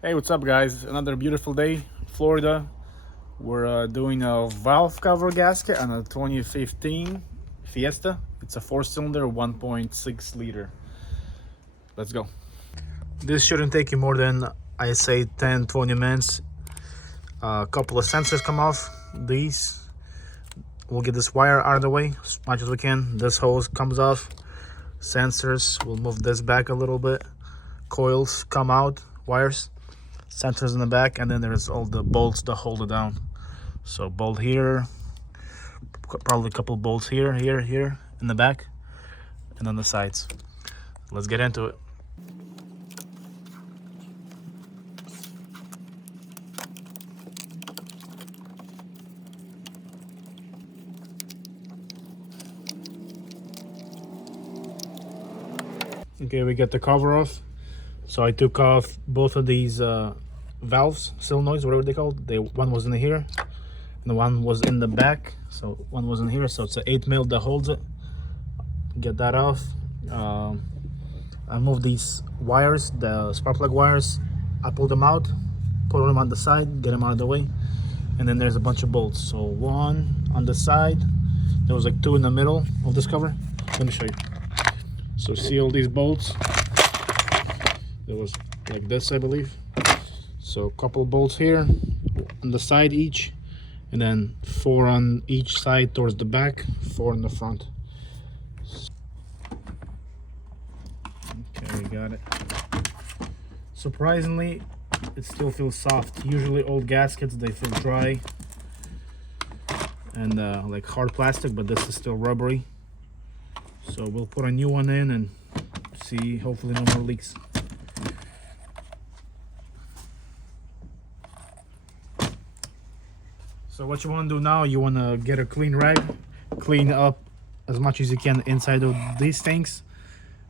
Hey, what's up, guys? Another beautiful day, Florida. We're doing a valve cover gasket on a 2015 Fiesta. It's a 4-cylinder, 1.6 liter. Let's go. This shouldn't take you more than, I say, 10-20 minutes. A couple of sensors come off. These, we'll get this wire out of the way as much as we can. This hose comes off. Sensors, we'll move this back a little bit. Coils come out, wires. Sensors in the back, and then there's all the bolts to hold it down. So bolt here, probably a couple bolts here in the back, and on the sides. Let's get into it. Okay, we get the cover off. So I took off both of these valves, solenoids, whatever they called. One was in here, and the one was in the back. So one was in here. So it's an 8mm that holds it. Get that off. I moved these wires, the spark plug wires. I pulled them out, put them on the side, get them out of the way, and then there's a bunch of bolts. So one on the side. There was like two in the middle of this cover. Let me show you. So see all these bolts. There was like this, I believe. So a couple bolts here on the side each, and then 4 on each side towards the back, 4 in the front. Okay, we got it. Surprisingly, it still feels soft. Usually old gaskets, they feel dry and like hard plastic, but this is still rubbery. So we'll put a new one in and see, hopefully no more leaks. So what you want to do now, you want to get a clean rag, clean up as much as you can inside of these things.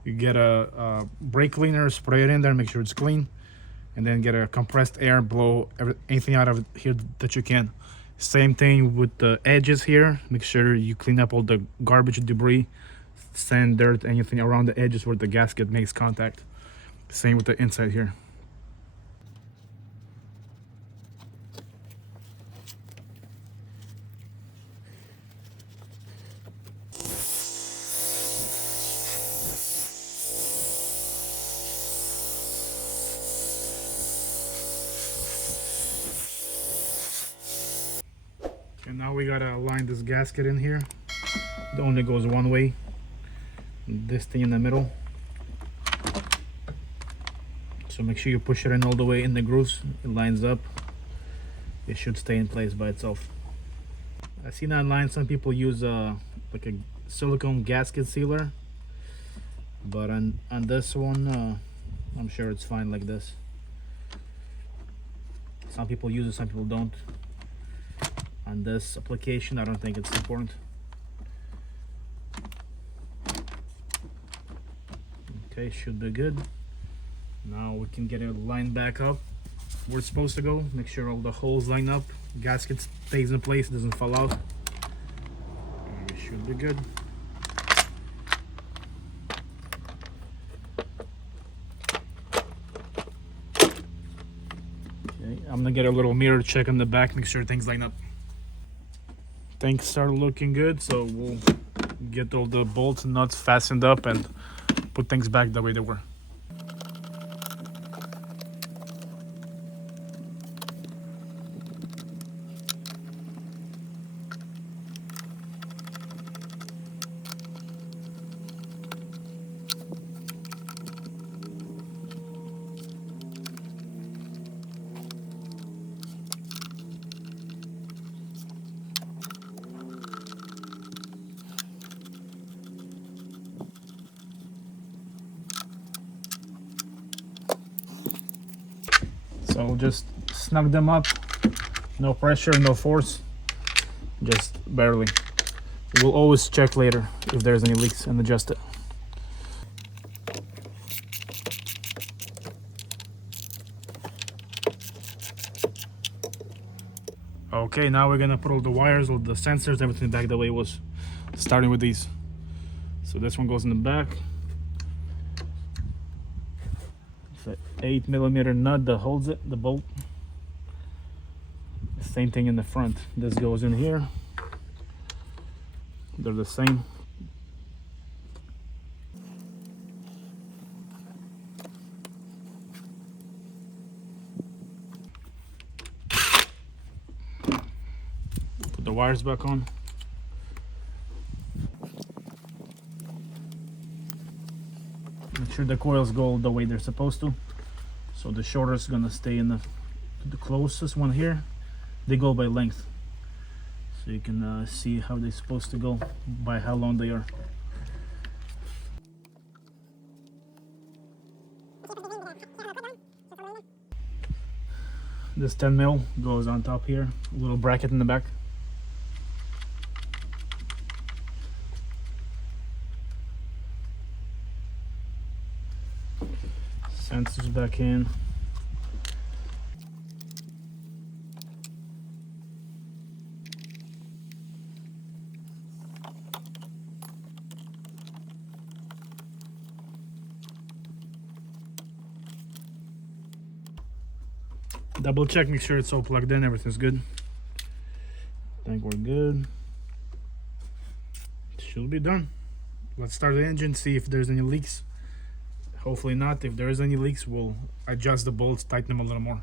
You get a brake cleaner, spray it in there, make sure it's clean, and then get a compressed air, blow anything out of here that you can. Same thing with the edges here. Make sure you clean up all the garbage, debris, sand, dirt, anything around the edges where the gasket makes contact. Same with the inside here. And now we gotta align this gasket in here. It only goes one way. This thing in the middle. So make sure you push it in all the way in the grooves. It lines up. It should stay in place by itself. I've seen online some people use like a silicone gasket sealer, but on this one, I'm sure it's fine like this. Some people use it, some people don't. On this application, I don't think it's important. Okay, should be good. Now we can get it lined back up where it's supposed to go. Make sure all the holes line up, gasket stays in place, doesn't fall out. We should be good. Okay, I'm gonna get a little mirror check on the back, make sure things line up. Things start looking good, so we'll get all the bolts and nuts fastened up and put things back the way they were. So just snug them up, no pressure, no force, just barely. We'll always check later if there's any leaks and adjust it. Okay, now we're gonna put all the wires, all the sensors, everything back the way it was, starting with these. So this one goes in the back. That's it. 8mm nut that holds it, the bolt. Same thing in the front. This goes in here. They're the same. Put the wires back on. Make sure the coils go the way they're supposed to. So the shortest is gonna stay in the closest one here. They go by length, so you can see how they're supposed to go, by how long they are. This 10mm goes on top here, a little bracket in the back. Sensors back in. Double check, make sure it's all plugged in, everything's good. I think we're good. Should be done. Let's start the engine, see if there's any leaks. Hopefully not. If there is any leaks, we'll adjust the bolts, tighten them a little more.